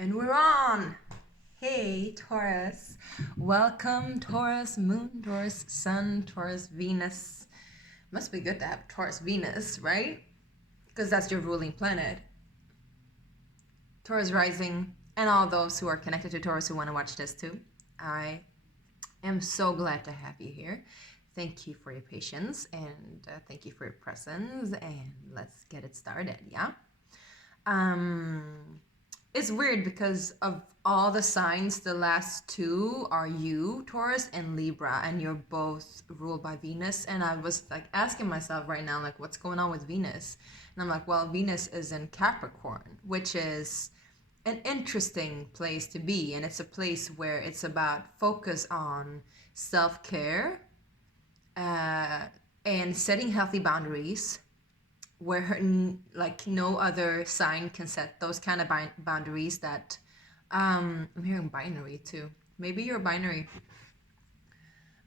And we're on! Hey, Taurus. Welcome, Taurus Moon, Taurus Sun, Taurus Venus. Must be good to have Taurus Venus, right? Because that's your ruling planet. Taurus rising, and all those who are connected to Taurus who want to watch this too. I am so glad to have you here. Thank you for your patience, and thank you for your presence, and let's get it started, yeah? It's weird because of all the signs, the last two are you, Taurus, and Libra, and you're both ruled by Venus. And I was like asking myself right now, like, what's going on with Venus? And I'm like, well, Venus is in Capricorn, which is an interesting place to be. And it's a place where it's about focus on self-care and setting healthy boundaries, where like no other sign can set those kind of boundaries that I'm hearing binary too. Maybe you're binary.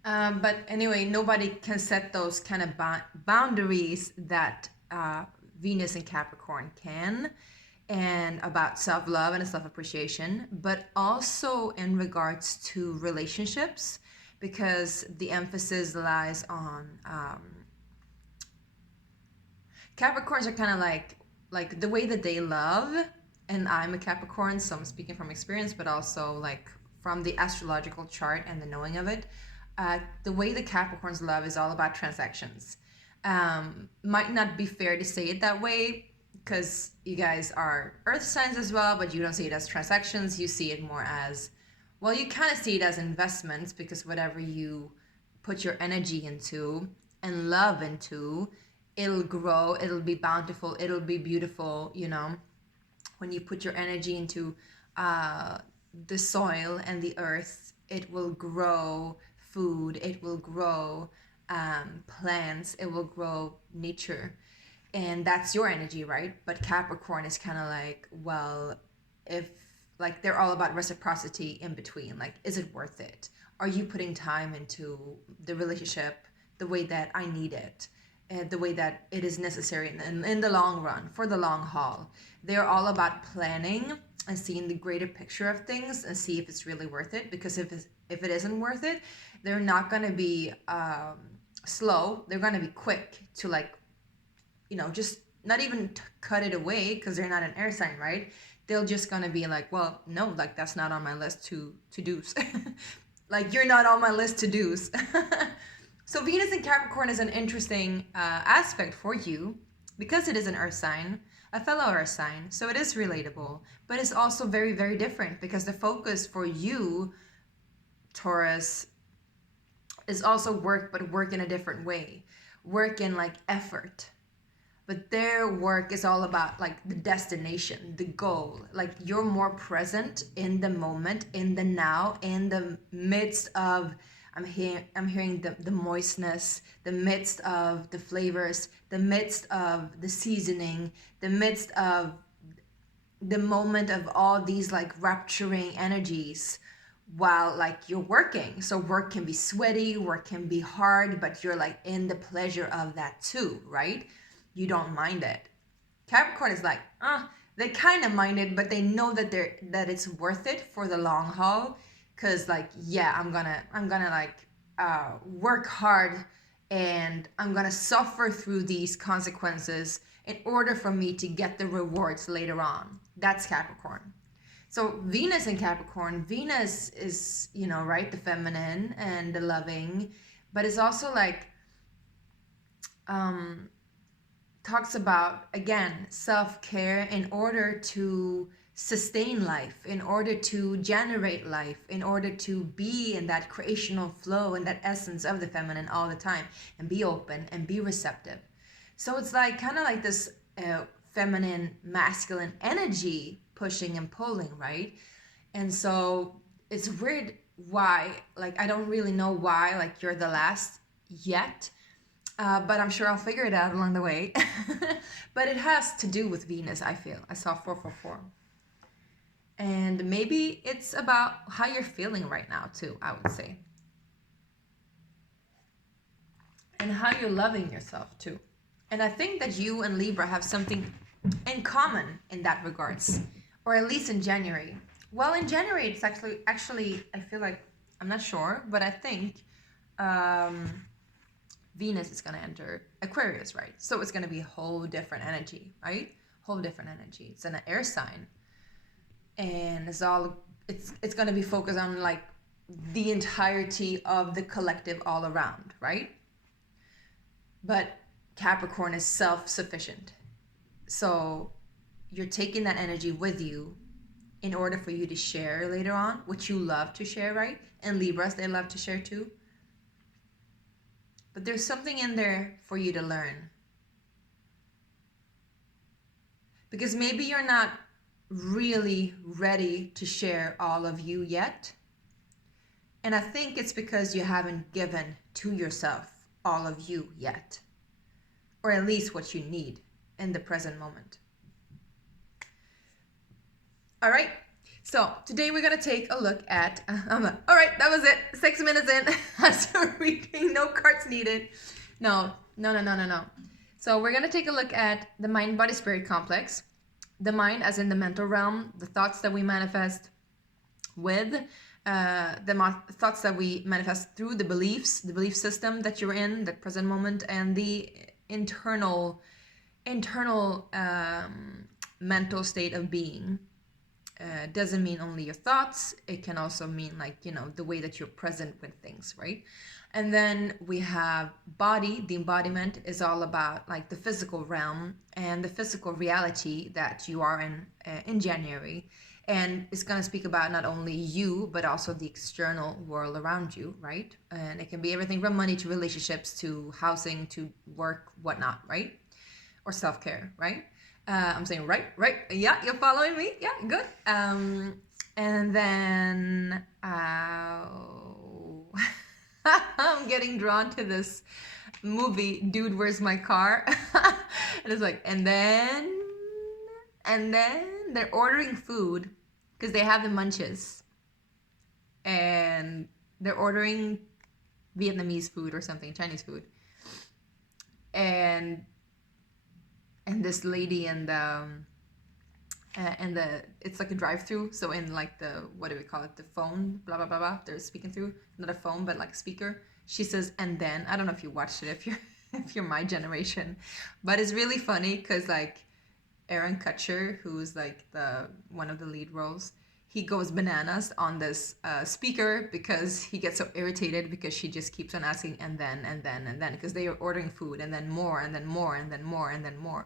But anyway, nobody can set those kind of boundaries that Venus and Capricorn can, and about self-love and self-appreciation, but also in regards to relationships, because the emphasis lies on Capricorns are kind of like the way that they love, and I'm a Capricorn, so I'm speaking from experience, but also like from the astrological chart and the knowing of it. The way the Capricorns love is all about transactions. Might not be fair to say it that way because you guys are earth signs as well, but you don't see it as transactions. You see it more as, well, you kind of see it as investments, because whatever you put your energy into and love into, it'll grow, it'll be bountiful, it'll be beautiful, you know. When you put your energy into the soil and the earth, it will grow food, it will grow plants, it will grow nature. And that's your energy, right? But Capricorn is kind of like, well, if like they're all about reciprocity in between. Like, is it worth it? Are you putting time into the relationship the way that I need it? The way that it is necessary in the long run, for the long haul. They're all about planning and seeing the greater picture of things and see if it's really worth it. Because if it isn't worth it, they're not going to be slow. They're going to be quick to, like, you know, just not even cut it away, because they're not an air sign, right? They're just going to be like, well, no, like that's not on my list to do's. Like, you're not on my list to do's. So Venus in Capricorn is an interesting aspect for you, because it is an earth sign, a fellow earth sign. So it is relatable, but it's also very, very different, because the focus for you, Taurus, is also work, but work in a different way. Work in like effort. But their work is all about like the destination, the goal. Like, you're more present in the moment, in the now, in the midst of, I'm hearing the moistness, the midst of the flavors, the midst of the seasoning, the midst of the moment of all these like rapturing energies while like you're working. So work can be sweaty, work can be hard, but you're like in the pleasure of that too, right? You don't mind it. Capricorn is like, they kind of mind it, but they know that it's worth it for the long haul. Cause like, yeah, I'm gonna like work hard, and I'm gonna suffer through these consequences in order for me to get the rewards later on. That's Capricorn. So Venus in Capricorn, Venus is, you know, right, the feminine and the loving, but it's also like talks about, again, self-care in order to sustain life, in order to generate life, in order to be in that creational flow and that essence of the feminine all the time, and be open and be receptive. So it's like kind of like this feminine masculine energy pushing and pulling, right? And so it's weird why, like, I don't really know why, like, you're the last yet. But I'm sure I'll figure it out along the way. But it has to do with Venus, I feel. I saw 444. And maybe it's about how you're feeling right now, too, I would say. And how you're loving yourself, too. And I think that you and Libra have something in common in that regards. or at least in January. Well, in January, it's actually, I feel like, I'm not sure, but I think Venus is going to enter Aquarius, right? So it's going to be a whole different energy, right? Whole different energy. It's an air sign. And it's going to be focused on like the entirety of the collective all around, right? But Capricorn is self-sufficient. So you're taking that energy with you in order for you to share later on, which you love to share, right? And Libras, they love to share too. But there's something in there for you to learn. Because maybe you're not really ready to share all of you yet. And I think it's because you haven't given to yourself all of you yet. Or at least what you need in the present moment. All right. So today we're going to take a look at, all right, that was it. 6 minutes in. Astro reading, no cards needed. No. So we're going to take a look at the mind-body-spirit complex. The mind as in the mental realm, the thoughts that we manifest with, the thoughts that we manifest through the beliefs, the belief system that you're in, the present moment, and the internal mental state of being. Doesn't mean only your thoughts. It can also mean like, the way that you're present with things, right? And then we have body. The embodiment is all about like the physical realm and the physical reality that you are in January. And it's going to speak about not only you, but also the external world around you, right? And it can be everything from money to relationships to housing to work, whatnot, right? Or self-care, right? I'm saying right. Yeah, you're following me. Yeah, good. And then I'm getting drawn to this movie, Dude, Where's My Car? And it's like, and then they're ordering food because they have the munches, and they're ordering Vietnamese food or something, Chinese food, and this lady and it's like a drive-through, so in like the, what do we call it, the phone, blah blah blah blah, they're speaking through, not a phone but like a speaker. She says, and then, I don't know if you watched it, if you're my generation, but it's really funny because like Aaron Kutcher, who's like the one of the lead roles, he goes bananas on this speaker because he gets so irritated because she just keeps on asking and then because they are ordering food and then more and then more and then more and then more.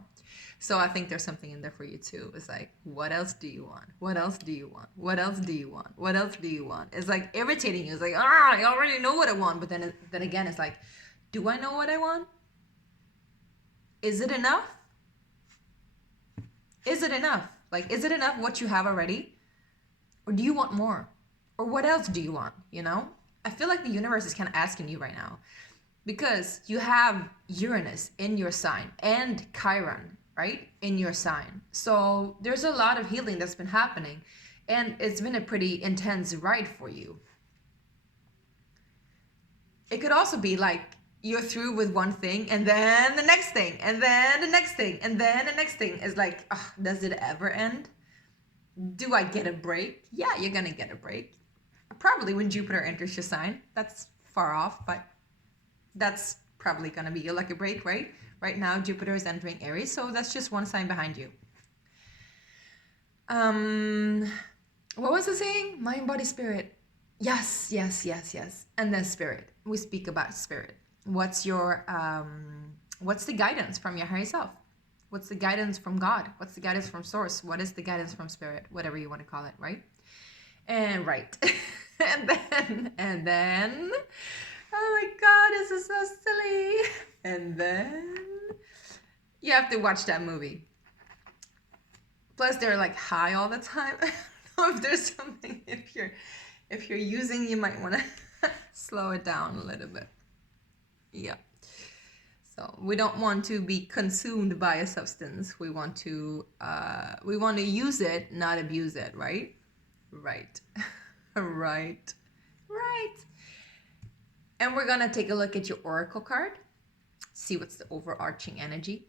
So I think there's something in there for you too. It's like, what else do you want? What else do you want? What else do you want? What else do you want? It's like irritating you. It's like, I already know what I want. But then again, it's like, do I know what I want? Is it enough? Is it enough? Like, is it enough what you have already? Or do you want more? Or what else do you want, I feel like the universe is kind of asking you right now. Because you have Uranus in your sign and Chiron, right, in your sign. So there's a lot of healing that's been happening. And it's been a pretty intense ride for you. It could also be like you're through with one thing and then the next thing and then the next thing and then the next thing is like, does it ever end? Do I get a break? Yeah, you're going to get a break. Probably when Jupiter enters your sign. That's far off, but that's probably going to be your lucky break, right? Right now, Jupiter is entering Aries, so that's just one sign behind you. What was I saying? Mind, body, spirit. Yes. And then spirit. We speak about spirit. What's the guidance from your higher self? What's the guidance from God? What's the guidance from source? What is the guidance from spirit? Whatever you want to call it, right? And right. and then, oh my God, this is so silly. And then you have to watch that movie. Plus they're like high all the time. I don't know if there's something, if you're using, you might want to slow it down a little bit. Yeah. So we don't want to be consumed by a substance. We want to use it, not abuse it, right? Right. Right. And we're going to take a look at your oracle card. See what's the overarching energy.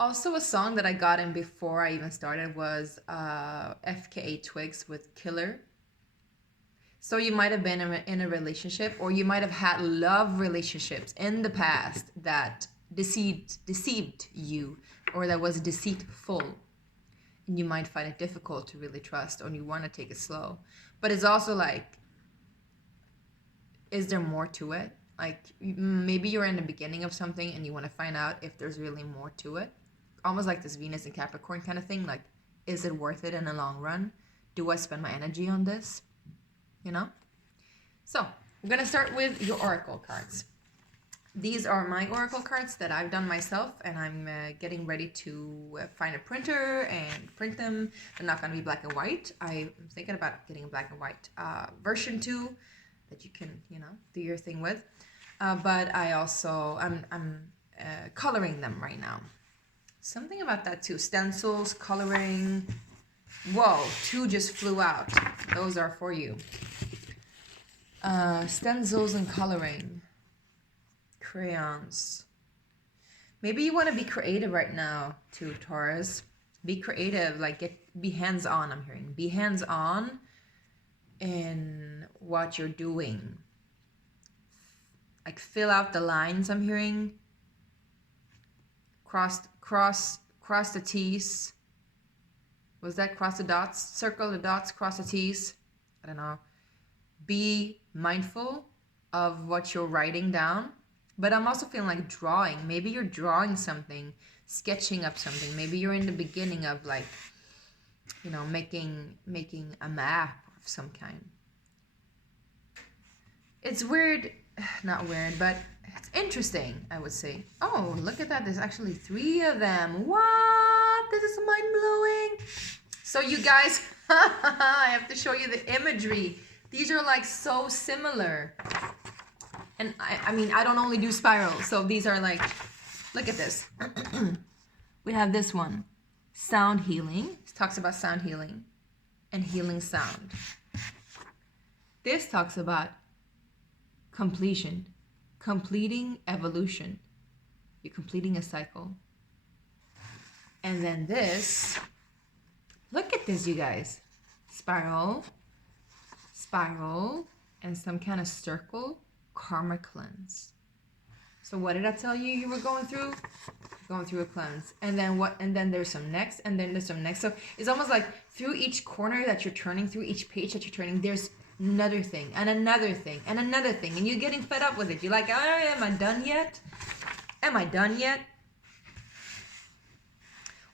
Also, a song that I got in before I even started was FKA Twigs with Killer. So you might have been in a relationship, or you might have had love relationships in the past that deceived you, or that was deceitful. And you might find it difficult to really trust, or you want to take it slow. But it's also like, is there more to it? Like, maybe you're in the beginning of something and you want to find out if there's really more to it. Almost like this Venus and Capricorn kind of thing. Like, is it worth it in the long run? Do I spend my energy on this? You know? So, I'm going to start with your oracle cards. These are my oracle cards that I've done myself, and I'm getting ready to find a printer and print them. They're not going to be black and white. I'm thinking about getting a black and white version too, that you can, you know, do your thing with. But I also, I'm coloring them right now. Something about that too. Stencils, coloring. Whoa, 2 just flew out. Those are for you. Stencils and coloring. Crayons. Maybe you want to be creative right now too, Taurus. Be creative, like be hands-on, I'm hearing. Be hands-on in what you're doing. Like fill out the lines, I'm hearing. Cross the T's. Was that cross the dots? Circle the dots, cross the T's. I don't know. Be mindful of what you're writing down. But I'm also feeling like drawing. Maybe you're drawing something, sketching up something. Maybe you're in the beginning of like, you know, making a map of some kind. It's weird, not weird, but it's interesting, I would say. Oh, look at that. There's actually 3 of them. What? This is mind-blowing. So you guys, I have to show you the imagery. These are like so similar. And I mean, I don't only do spirals. So these are like, look at this. We have this one, sound healing. It talks about sound healing and healing sound. This talks about completion, completing evolution. You're completing a cycle. And then this, look at this, you guys. Spiral, and some kind of circle, karma cleanse. So what did I tell you you were going through? Going through a cleanse. And then what? And then there's some next, and then there's some next. So it's almost like through each corner that you're turning, through each page that you're turning, there's another thing, and another thing, and another thing. And you're getting fed up with it. You're like, oh, am I done yet? Am I done yet?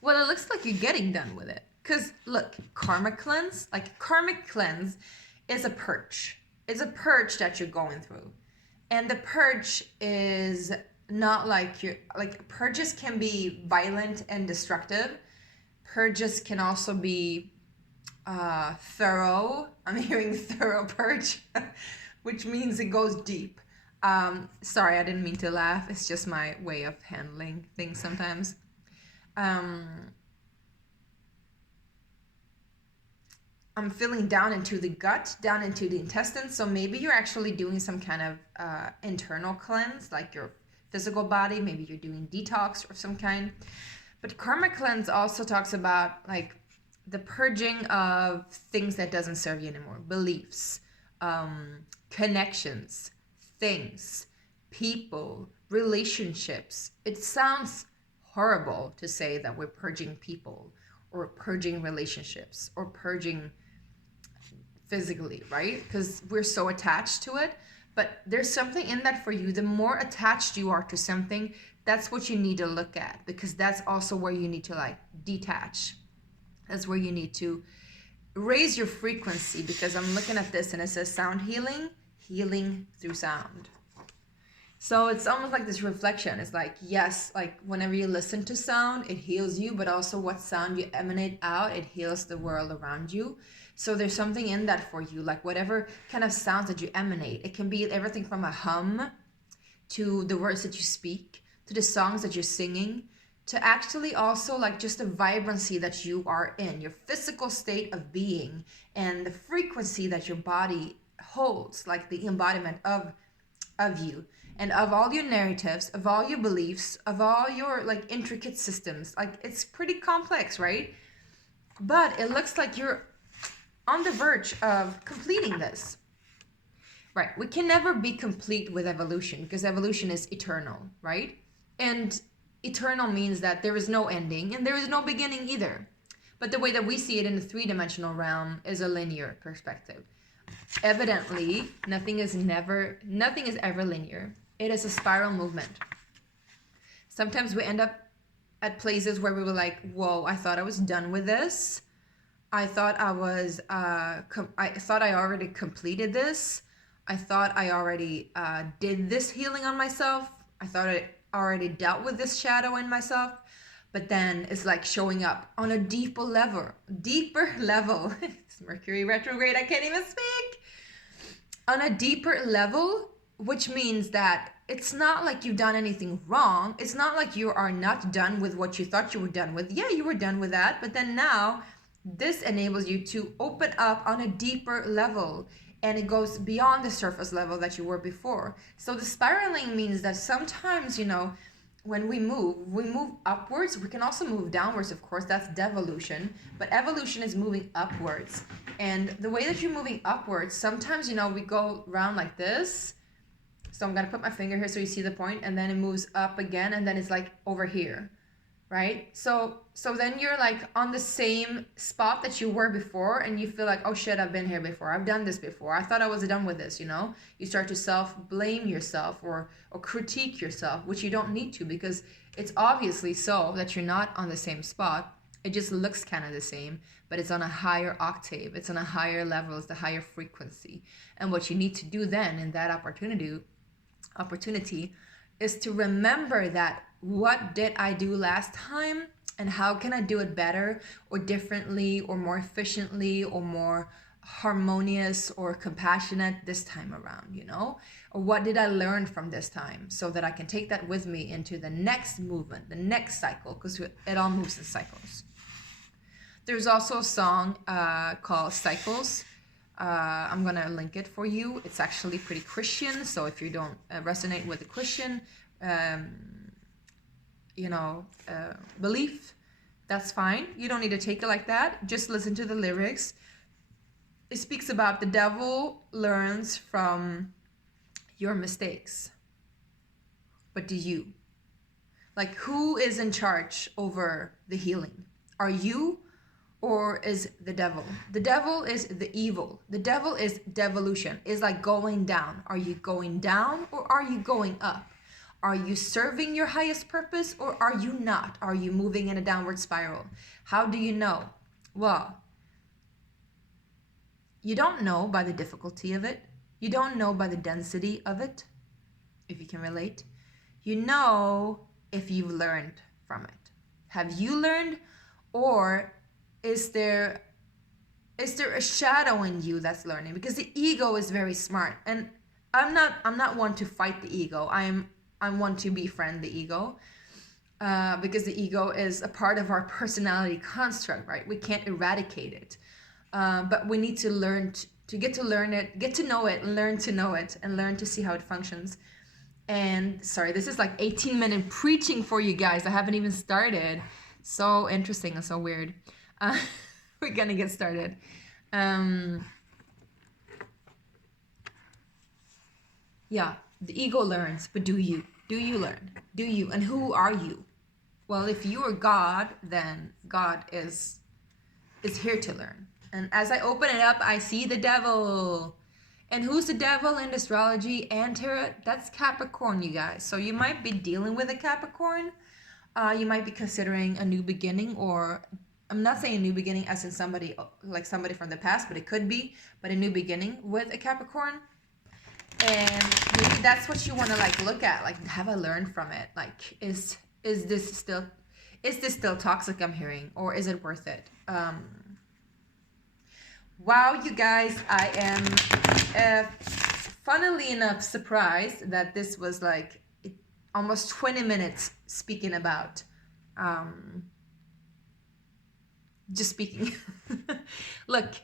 Well, it looks like you're getting done with it. Because look, karma cleanse, like karmic cleanse is a purge. It's a purge that you're going through. And the purge is not like purges can be violent and destructive. Purges can also be thorough. I'm hearing thorough purge, which means it goes deep. Sorry, I didn't mean to laugh. It's just my way of handling things sometimes. I'm feeling down into the gut, down into the intestines. So maybe you're actually doing some kind of internal cleanse, like your physical body. Maybe you're doing detox of some kind. But karma cleanse also talks about like the purging of things that doesn't serve you anymore. Beliefs, connections, things, people, relationships. It sounds horrible to say that we're purging people or purging relationships or purging physically, right? Because we're so attached to it. But there's something in that for you. The more attached you are to something, that's what you need to look at, because that's also where you need to like detach. That's where you need to raise your frequency, because I'm looking at this and it says sound healing, healing through sound. So it's almost like this reflection. It's like, yes, like whenever you listen to sound, it heals you, but also what sound you emanate out, it heals the world around you. So there's something in that for you, like whatever kind of sounds that you emanate. It can be everything from a hum to the words that you speak, to the songs that you're singing, to actually also like just the vibrancy that you are in, your physical state of being, and the frequency that your body holds, like the embodiment of of you and of all your narratives, of all your beliefs, of all your like intricate systems. Like it's pretty complex, right? But it looks like you're on the verge of completing this. Right. We can never be complete with evolution because evolution is eternal, right? And eternal means that there is no ending and there is no beginning either. But the way that we see it in the three-dimensional realm is a linear perspective. Evidently, nothing is ever linear. It is a spiral movement. Sometimes we end up at places where we were like, whoa, I thought I was done with this. I thought I was, I thought I already completed this. I thought I already did this healing on myself. I thought I already dealt with this shadow in myself. But then it's like showing up on a deeper level. It's Mercury retrograde, I can't even speak. On a deeper level, which means that it's not like you've done anything wrong. It's not like you are not done with what you thought you were done with. Yeah, you were done with that. But then now this enables you to open up on a deeper level. And it goes beyond the surface level that you were before. So the spiraling means that sometimes, you know, when we move upwards. We can also move downwards, of course. That's devolution. But evolution is moving upwards. And the way that you're moving upwards, sometimes, you know, we go around like this. So I'm going to put my finger here so you see the point. And then it moves up again. And then it's like over here. Right? So then you're like on the same spot that you were before, and you feel like, oh shit, I've been here before. I've done this before. I thought I was done with this, you know? You start to self-blame yourself or critique yourself, which you don't need to, because it's obviously so that you're not on the same spot. It just looks kind of the same, but it's on a higher octave. It's on a higher level. It's the higher frequency. And what you need to do then in that opportunity is to remember that what did I do last time and how can I do it better or differently or more efficiently or more harmonious or compassionate this time around, you know? Or what did I learn from this time so that I can take that with me into the next movement, the next cycle, because it all moves in cycles. There's also a song called Cycles. I'm going to link it for you. It's actually pretty Christian, so if you don't resonate with the Christian belief, that's fine. You don't need to take it like that. Just listen to the lyrics. It speaks about the devil learns from your mistakes. But do you? Like, who is in charge over the healing? Are you or is the devil? The devil is the evil. The devil is devolution. It's like going down. Are you going down or are you going up? Are you serving your highest purpose or are you not? Are you moving in a downward spiral? How do you know? Well, you don't know by the difficulty of it. You don't know by the density of it, if you can relate. You know if you've learned from it. Have you learned, or is there a shadow in you that's learning? Because the ego is very smart, and I'm not one to fight the ego. I'm one to befriend the ego, because the ego is a part of our personality construct, right? We can't eradicate it, but we need to learn to get to learn it, get to know it, learn to know it, and learn to see how it functions. And sorry, this is like 18-minute preaching for you guys. I haven't even started. So interesting and so weird. We're gonna get started. Yeah, the ego learns, but do you? Do you learn? Do you? And who are you? Well, if you are God, then God is here to learn. And as I open it up, I see the devil. And who's the devil in astrology and tarot? That's Capricorn, you guys. So you might be dealing with a Capricorn. You might be considering a new beginning, or I'm not saying a new beginning as in somebody from the past, but it could be, but a new beginning with a Capricorn. And maybe that's what you want to like look at. Like, have I learned from it? Like, is this still toxic I'm hearing, or is it worth it? Wow, you guys, I am funnily enough surprised that this was like almost 20 minutes speaking about just speaking. Look,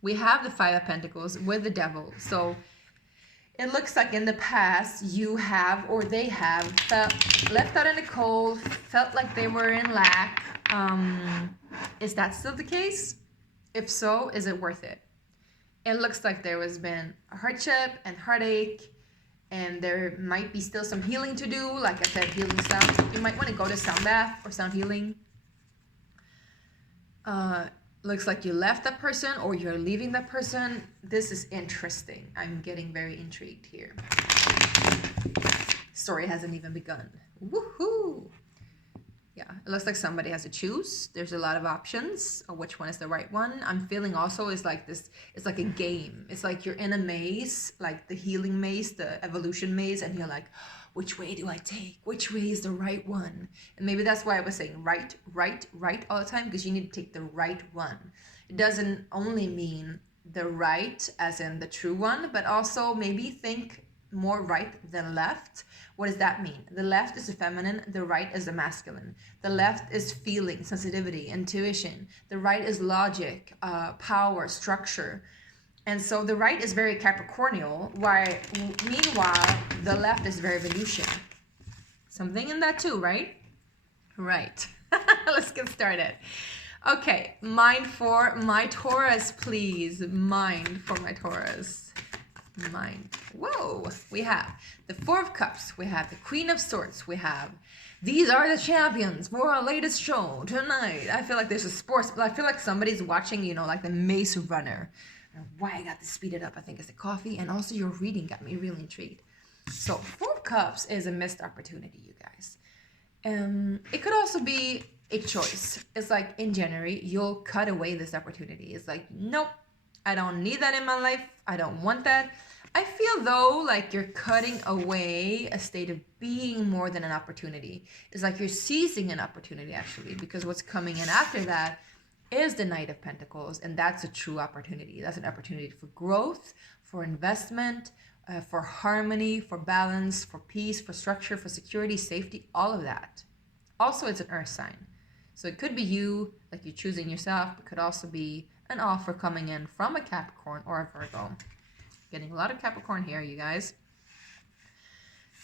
we have the Five of Pentacles with the devil. So it looks like in the past you have, or they have, felt left out in the cold, felt like they were in lack. Is that still the case? If so, is it worth it? It looks like there has been a hardship and heartache, and there might be still some healing to do. Like I said, healing sound. You might want to go to sound bath or sound healing. Looks like you left that person or you're leaving that person. This is interesting. I'm getting very intrigued here. Story hasn't even begun. Woohoo! Yeah, it looks like somebody has to choose. There's a lot of options of which one is the right one. I'm feeling also is like this, it's like a game. It's like you're in a maze, like the healing maze, the evolution maze, and you're like, which way do I take? Which way is the right one? And maybe that's why I was saying right, right, right all the time, because you need to take the right one. It doesn't only mean the right as in the true one, but also maybe think more right than left. What does that mean? The left is the feminine, the right is the masculine. The left is feeling, sensitivity, intuition. The right is logic, power, structure. And so the right is very Capricornial, while meanwhile the left is very Venusian. Something in that too, right? Right. Let's get started. Okay, mind for my Taurus, please. Mind for my Taurus. Mind. Whoa, we have the Four of Cups, we have the Queen of Swords, we have these are the champions for our latest show tonight. I feel like there's a sports, but I feel like somebody's watching, you know, like the Maze Runner. Why I got this speeded up, I think it's the coffee, and also your reading got me really intrigued. So Four of Cups is a missed opportunity, you guys. It could also be a choice. It's like in January you'll cut away this opportunity. It's like, nope, I don't need that in my life. I don't want that. I feel though like you're cutting away a state of being more than an opportunity. It's like you're seizing an opportunity actually, because what's coming in after that is the Knight of Pentacles, and that's a true opportunity. That's an opportunity for growth, for investment, for harmony, for balance, for peace, for structure, for security, safety, all of that. Also, it's an earth sign. So it could be you, like you're choosing yourself. It could also be an offer coming in from a Capricorn or a Virgo. Getting a lot of Capricorn here, you guys.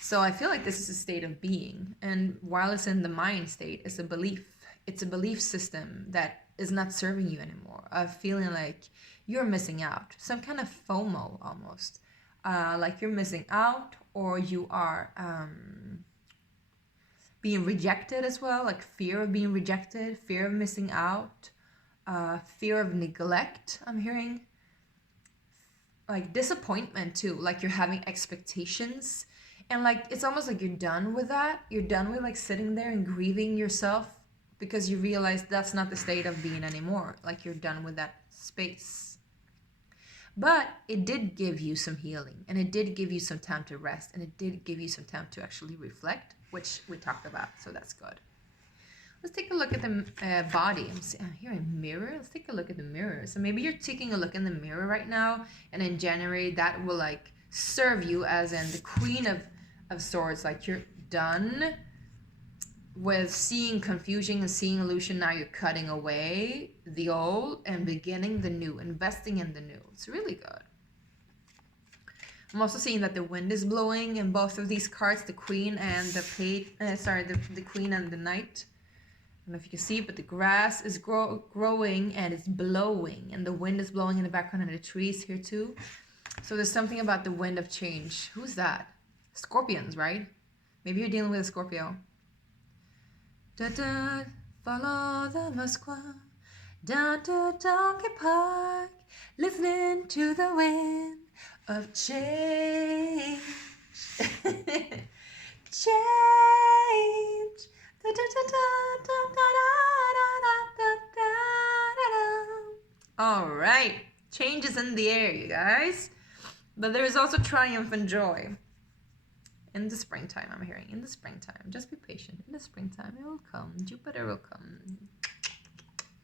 So I feel like this is a state of being. And while it's in the mind state, it's a belief. It's a belief system that is not serving you anymore. Of feeling like you're missing out. Some kind of FOMO almost. Like you're missing out, or you are being rejected as well. Like fear of being rejected, fear of missing out, fear of neglect, I'm hearing. Like disappointment too, like you're having expectations, and like it's almost like you're done with that. You're done with like sitting there and grieving yourself because you realize that's not the state of being anymore. Like you're done with that space. But it did give you some healing, and it did give you some time to rest, and it did give you some time to actually reflect, which we talked about, so that's good. Let's take a look at the body. I'm hearing mirror. Let's take a look at the mirror. So maybe you're taking a look in the mirror right now, and in January that will like serve you as in the Queen of Swords. Like you're done with seeing confusion and seeing illusion. Now you're cutting away the old and beginning the new, investing in the new. It's really good. I'm also seeing that the wind is blowing in both of these cards, the Queen and the the Queen and the Knight. I don't know if you can see, but the grass is growing and it's blowing, and the wind is blowing in the background, and the trees here too. So there's something about the wind of change. Who's that? Scorpions, right? Maybe you're dealing with a Scorpio. Da da, follow the Moskva down to Donkey Park, listening to the wind of change. Change. All right, change is in the air, you guys, but there is also triumph and joy in the springtime. I'm hearing in the springtime. Just be patient. In the springtime, it will come. Jupiter will come.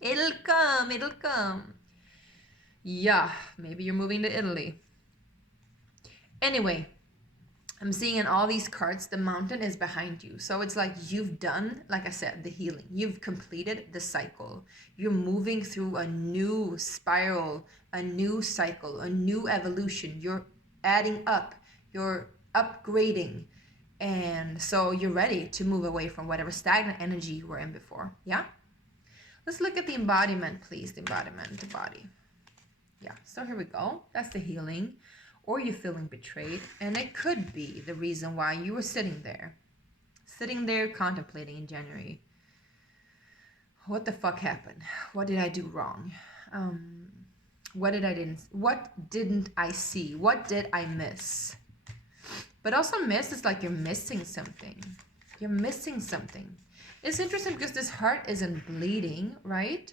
It'll come. It'll come. Yeah, maybe you're moving to Italy. Anyway, I'm seeing in all these cards, the mountain is behind you. So it's like you've done, like I said, the healing. You've completed the cycle. You're moving through a new spiral, a new cycle, a new evolution. You're adding up. You're upgrading. And so you're ready to move away from whatever stagnant energy you were in before. Yeah? Let's look at the embodiment, please. The embodiment, the body. Yeah, so here we go. That's the healing. Or you're feeling betrayed. And it could be the reason why you were sitting there contemplating in January. What the fuck happened? What did I do wrong? What didn't I see? What did I miss? But also miss is like you're missing something. You're missing something. It's interesting because this heart isn't bleeding, right?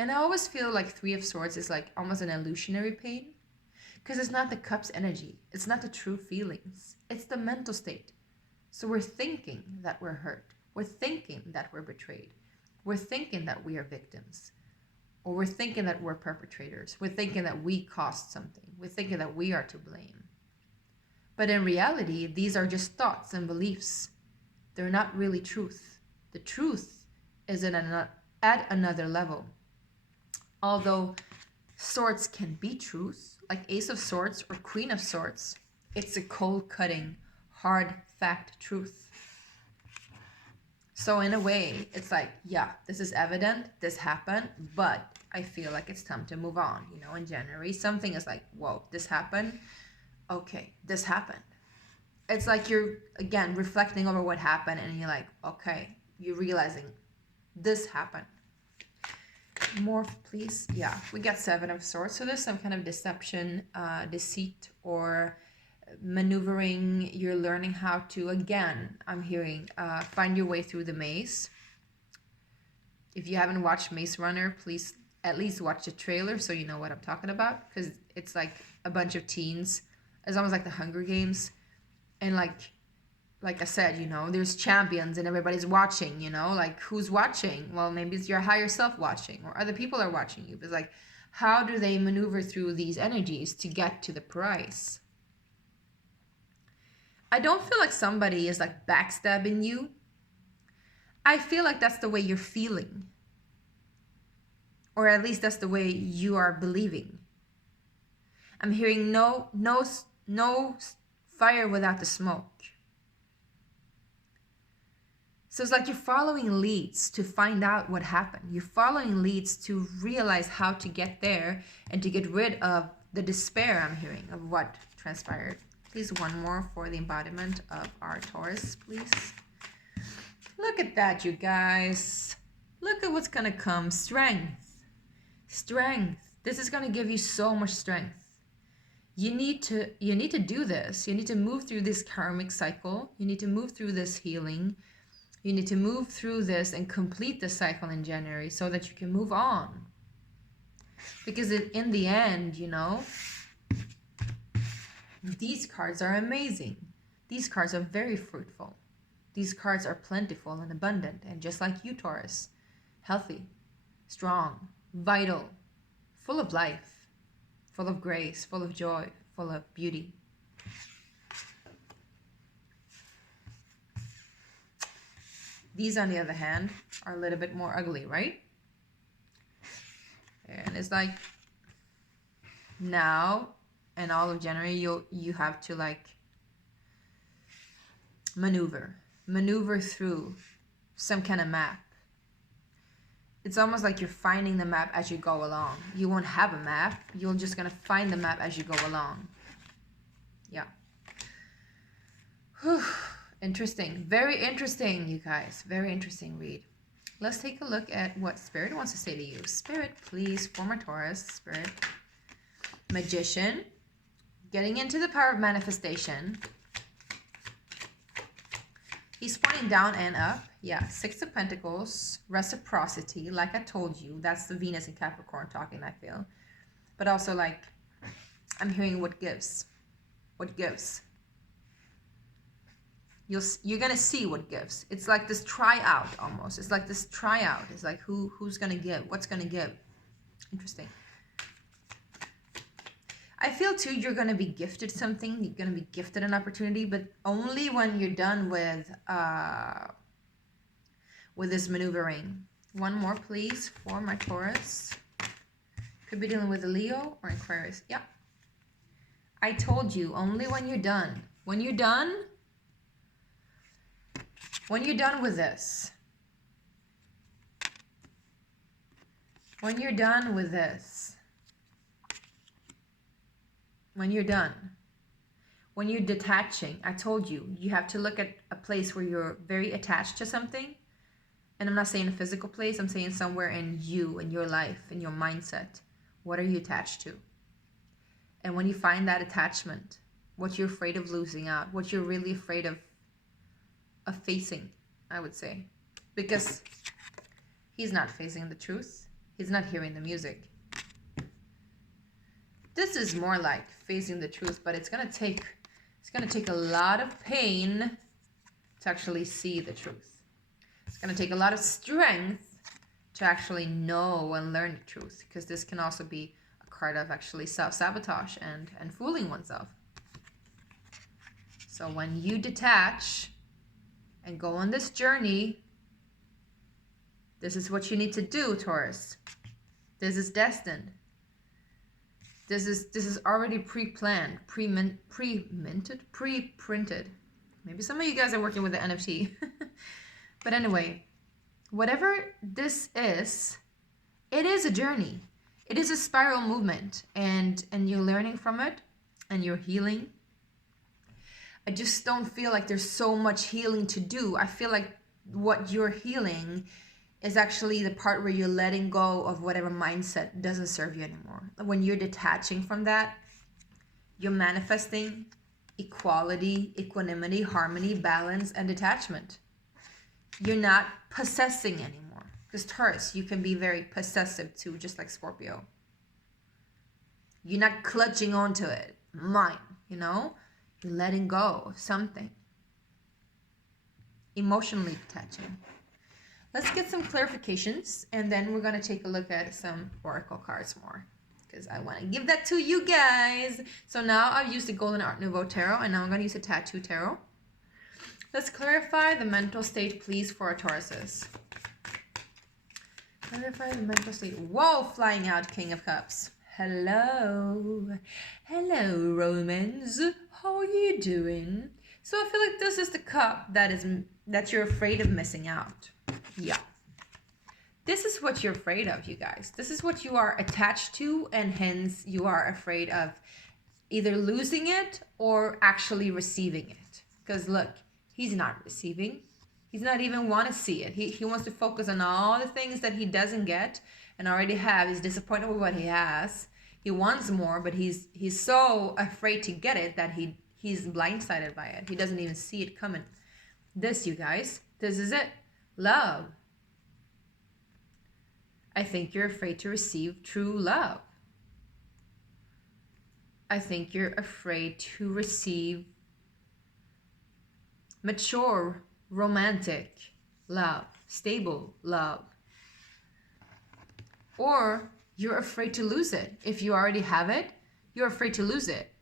And I always feel like Three of Swords is like almost an illusionary pain. Because it's not the cup's energy. It's not the true feelings. It's the mental state. So we're thinking that we're hurt. We're thinking that we're betrayed. We're thinking that we are victims. Or we're thinking that we're perpetrators. We're thinking that we caused something. We're thinking that we are to blame. But in reality, these are just thoughts and beliefs. They're not really truth. The truth is at another level. Although swords can be truth, like Ace of Swords or Queen of Swords, it's a cold-cutting, hard fact truth. So in a way, it's like, yeah, this is evident, this happened, but I feel like it's time to move on. You know, in January, something is like, whoa, this happened. Okay, this happened. It's like you're, again, reflecting over what happened and you're like, okay, you're realizing this happened. More, please. Yeah, we got Seven of Swords. So there's some kind of deception, deceit, or maneuvering. You're learning how to, again, I'm hearing, find your way through the maze. If you haven't watched Maze Runner, please at least watch the trailer so you know what I'm talking about. Because it's like a bunch of teens. It's almost like the Hunger Games. And like I said, you know, there's champions and everybody's watching, you know, like who's watching? Well, maybe it's your higher self watching or other people are watching you. But it's like, how do they maneuver through these energies to get to the prize? I don't feel like somebody is like backstabbing you. I feel like that's the way you're feeling. Or at least that's the way you are believing. I'm hearing no fire without the smoke. So it's like you're following leads to find out what happened. You're following leads to realize how to get there and to get rid of the despair I'm hearing of what transpired. Please, one more for the embodiment of our Taurus, please. Look at that, you guys. Look at what's going to come. Strength. Strength. This is going to give you so much strength. You need to do this. You need to move through this karmic cycle. You need to move through this healing. You need to move through this and complete the cycle in January so that you can move on. Because in the end, you know, these cards are amazing. These cards are very fruitful. These cards are plentiful and abundant. And just like you, Taurus, healthy, strong, vital, full of life, full of grace, full of joy, full of beauty. These, on the other hand, are a little bit more ugly, right? And it's like now and all of January, you have to like maneuver through some kind of map. It's almost like you're finding the map as you go along. You won't have a map. You're just going to find the map as you go along. Yeah. Whew. Interesting. Very interesting, you guys. Very interesting read. Let's take a look at what Spirit wants to say to you. Spirit, please, former Taurus, Spirit. Magician. Getting into the power of manifestation. He's pointing down and up. Yeah, Six of Pentacles. Reciprocity. Like I told you, that's the Venus and Capricorn talking, I feel. But also, like, I'm hearing what gives. What gives. You're gonna see what gives. It's like this tryout almost. It's like this tryout. It's like who's gonna give? What's gonna give? Interesting. I feel too you're gonna be gifted something. You're gonna be gifted an opportunity, but only when you're done with this maneuvering. One more, please, for my Taurus. Could be dealing with a Leo or Aquarius. Yeah. I told you, only when you're done. When you're done with this. When you're done with this. When you're done. When you're detaching, I told you, you have to look at a place where you're very attached to something. And I'm not saying a physical place, I'm saying somewhere in you, in your life, in your mindset. What are you attached to? And when you find that attachment, what you're afraid of losing out, what you're really afraid of facing, I would say. Because he's not facing the truth. He's not hearing the music. This is more like facing the truth, but it's gonna take a lot of pain to actually see the truth. It's gonna take a lot of strength to actually know and learn the truth, because this can also be a card of actually self-sabotage and fooling oneself. So when you detach and go on this journey, this is what you need to do, Taurus. This is destined. This is already pre-planned, pre-printed. Maybe some of you guys are working with the NFT. But anyway, whatever this is, it is a journey. It is a spiral movement, and you're learning from it, and you're healing. I just don't feel like there's so much healing to do. I feel like what you're healing is actually the part where you're letting go of whatever mindset doesn't serve you anymore. When you're detaching from that, you're manifesting equality, equanimity, harmony, balance, and detachment. You're not possessing anymore. Because Taurus, you can be very possessive too, just like Scorpio. You're not clutching onto it. Mine, you know? You're letting go of something. Emotionally detaching. Let's get some clarifications, and then we're going to take a look at some oracle cards more, because I want to give that to you guys. So now I've used the Golden Art Nouveau Tarot, and now I'm going to use the Tattoo Tarot. Let's clarify the mental state, please, for our Tauruses. Clarify the mental state. Whoa, flying out, King of Cups. Hello. Hello, Romans. How are you doing? So I feel like this is the cup that you're afraid of missing out. Yeah. This is what you're afraid of, you guys. This is what you are attached to, and hence you are afraid of either losing it or actually receiving it. Because look, he's not receiving. He's not even want to see it. He wants to focus on all the things that he doesn't get and already have. He's disappointed with what he has. He wants more, but he's so afraid to get it that he's blindsided by it. He doesn't even see it coming. This, you guys, this is it. Love. I think you're afraid to receive true love. I think you're afraid to receive mature, romantic love, stable love. Or you're afraid to lose it. If you already have it, you're afraid to lose it.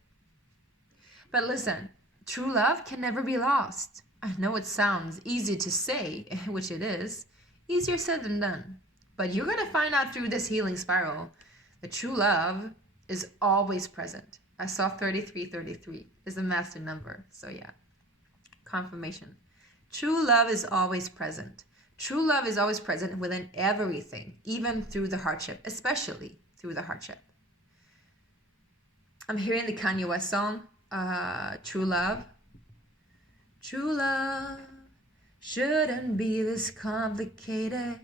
But listen, true love can never be lost. I know it sounds easy to say, which it is. Easier said than done. But you're going to find out through this healing spiral that true love is always present. I saw 3333 is the master number. So yeah, confirmation. True love is always present. True love is always present within everything, even through the hardship, especially through the hardship. I'm hearing the Kanye West song, True Love. True love shouldn't be this complicated.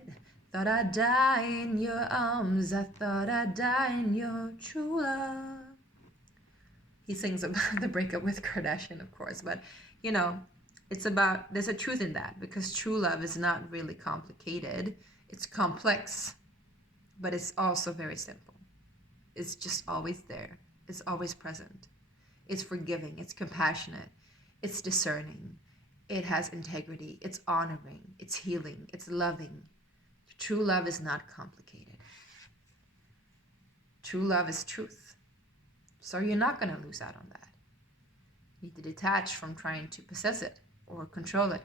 Thought I'd die in your arms. I thought I'd die in your true love. He sings about the breakup with Kardashian, of course, but you know, it's about, there's a truth in that, because true love is not really complicated. It's complex, but it's also very simple. It's just always there. It's always present. It's forgiving. It's compassionate. It's discerning. It has integrity. It's honoring. It's healing. It's loving. True love is not complicated. True love is truth. So you're not going to lose out on that. You need to detach from trying to possess it or control it,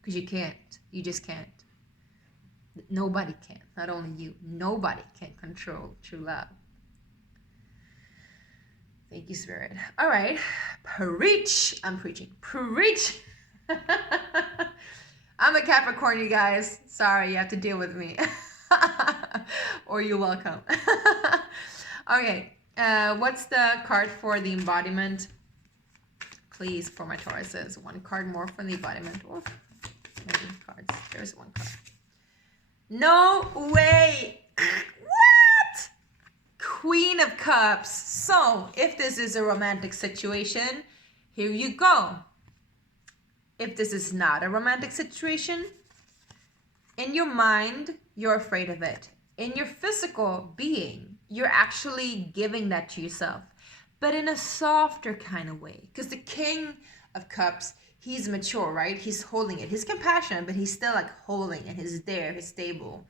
because you can't. You just can't. Nobody can. Not only you. Nobody can control true love. Thank you, Spirit. All right. Preach. I'm preaching. Preach. I'm a Capricorn, you guys. Sorry, you have to deal with me. Or you're welcome. Okay. What's the card for the embodiment? Please, for my Tauruses. One card more for the embodiment. Oh, many cards. There's one card. No way. What? Queen of Cups. So, if this is a romantic situation, here you go. If this is not a romantic situation, in your mind, you're afraid of it. In your physical being, you're actually giving that to yourself, but in a softer kind of way. Because the King of Cups, he's mature, right? He's holding it. He's compassionate, but he's still like holding it. He's there, he's stable.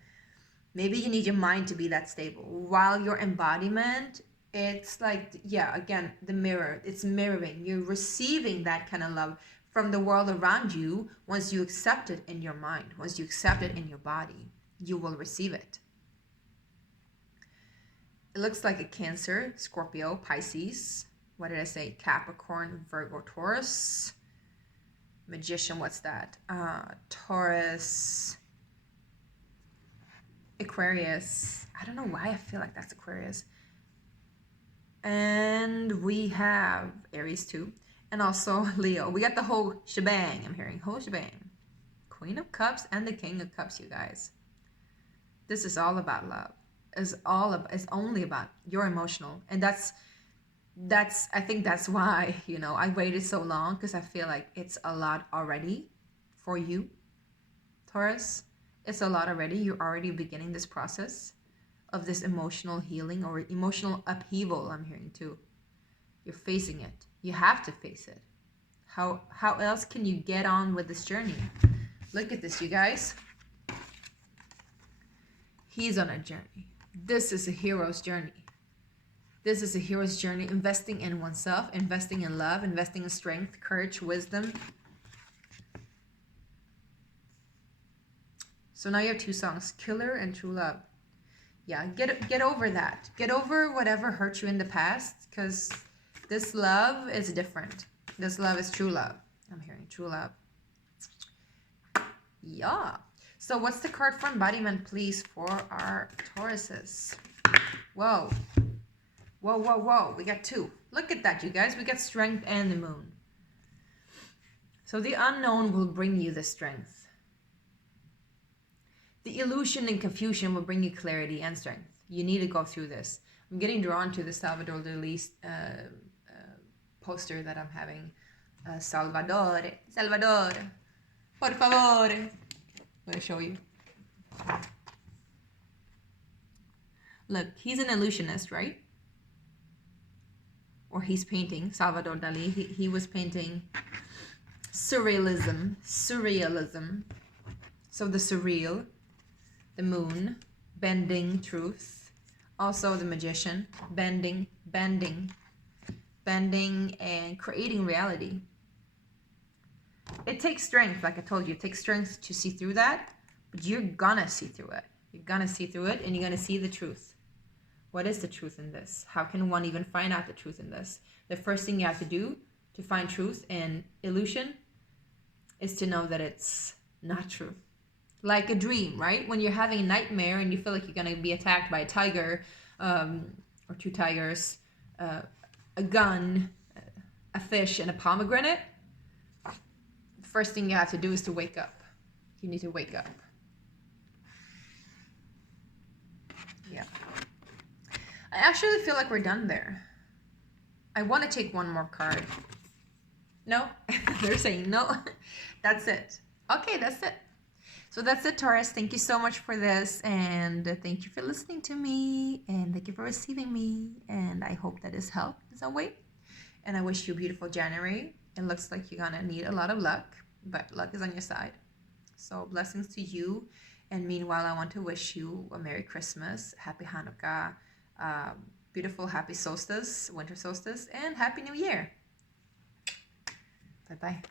Maybe you need your mind to be that stable. While your embodiment, it's like, yeah, again, the mirror. It's mirroring. You're receiving that kind of love from the world around you. Once you accept it in your mind, once you accept it in your body, you will receive it. It looks like a Cancer, Scorpio, Pisces. What did I say? Capricorn, Virgo, Taurus. Magician, what's that? Taurus, Aquarius. I don't know why I feel like that's Aquarius. And we have Aries too. And also Leo. We got the whole shebang, I'm hearing. Whole shebang. Queen of Cups and the King of Cups, you guys. This is all about love. It's only about your emotional. And that's I think that's why, you know, I waited so long, because I feel like it's a lot already for you, Taurus. It's a lot already. You're already beginning this process of this emotional healing or emotional upheaval, I'm hearing too. You're facing it. You have to face it. How else can you get on with this journey? Look at this, you guys. He's on a journey. This is a hero's journey. This is a hero's journey, investing in oneself, investing in love, investing in strength, courage, wisdom. So now you have two songs, Killer and True Love. Yeah, get over that. Get over whatever hurt you in the past, because this love is different. This love is true love. I'm hearing true love. Yeah. So what's the card for embodiment, please, for our Tauruses? Whoa. Whoa, whoa, whoa. We got two. Look at that, you guys. We got strength and the moon. So the unknown will bring you the strength. The illusion and confusion will bring you clarity and strength. You need to go through this. I'm getting drawn to the Salvador Dali poster that I'm having. Salvador, por favor. I'm going to show you. Look, he's an illusionist, right? Or he's painting, Salvador Dali. He was painting surrealism. So the surreal, the moon, bending truth. Also the magician, bending and creating reality. It takes strength, like I told you. It takes strength to see through that, but you're gonna see through it. You're gonna see through it, and you're gonna see the truth. What is the truth in this? How can one even find out the truth in this? The first thing you have to do to find truth in illusion is to know that it's not true. Like a dream, right? When you're having a nightmare and you feel like you're gonna be attacked by a tiger, or two tigers, a gun, a fish, and a pomegranate, the first thing you have to do is to wake up. You need to wake up. Yeah. I actually feel like we're done there. I want to take one more card. No? They're saying no. That's it. Okay, that's it. So that's it, Taurus. Thank you so much for this, and thank you for listening to me, and thank you for receiving me, and I hope that has helped in some way. And I wish you a beautiful January. It looks like you're gonna need a lot of luck, but luck is on your side. So blessings to you, and meanwhile, I want to wish you a Merry Christmas, Happy Hanukkah, beautiful Happy Solstice, Winter Solstice, and Happy New Year. Bye-bye.